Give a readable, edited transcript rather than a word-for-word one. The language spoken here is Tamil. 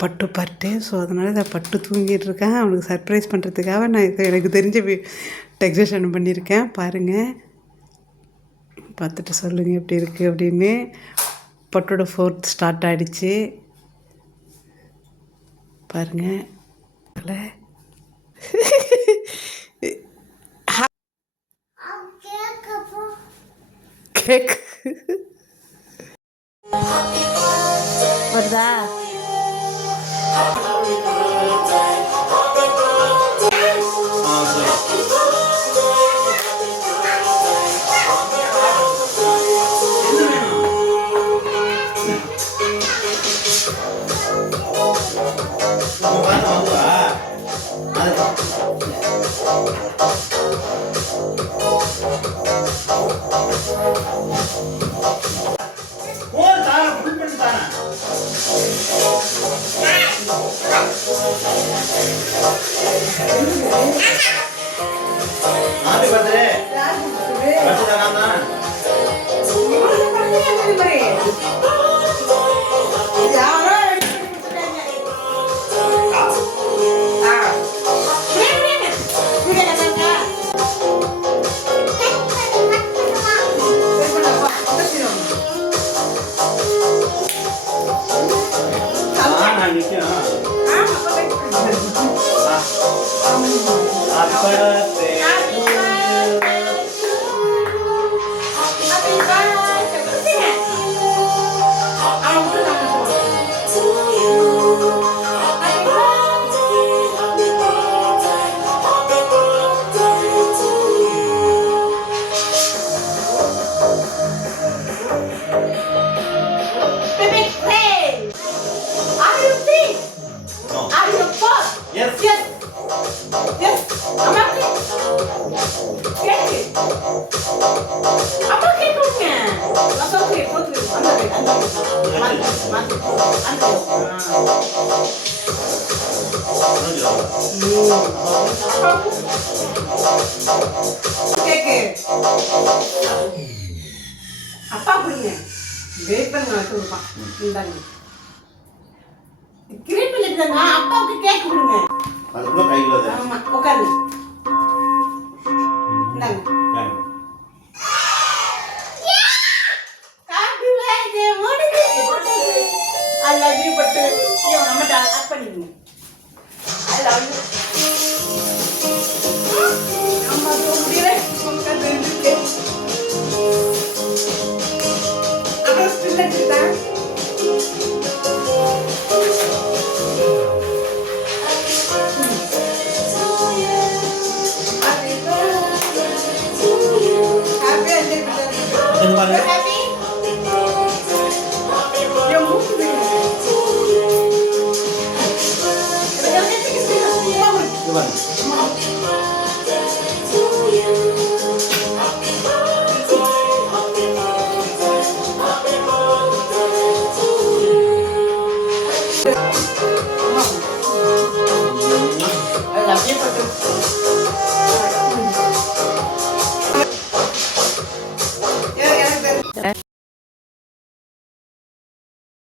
பட்டு பர்த்டே. ஸோ அதனால் இதை பட்டு தூங்கிட்டு இருக்கேன். அவனுக்கு சர்ப்ரைஸ் பண்ணுறதுக்காக நான் எனக்கு தெரிஞ்ச டெக்ஸேஷன் பண்ணியிருக்கேன். பாருங்கள், பார்த்துட்டு சொல்லுங்கள் எப்படி இருக்குது அப்படின்னு. பட்டோட 4th ஸ்டார்ட் ஆகிடுச்சு பாருங்கள். கேக் வருதா? அப்பா கொடுங்க, வெயிட் பண்ண கொடுப்பான். இந்தாங்க கிரீம் இல்லைங்க, அப்பாவுக்கு கேக் கொடுங்க. ஆமா, உட்காருங்க. இந்தாங்க. I love you, but you know, I'm not happening. I love you. I'm not going to be like, I'm going to be like, I'm going to still let you down. Happy? Happy? I love you.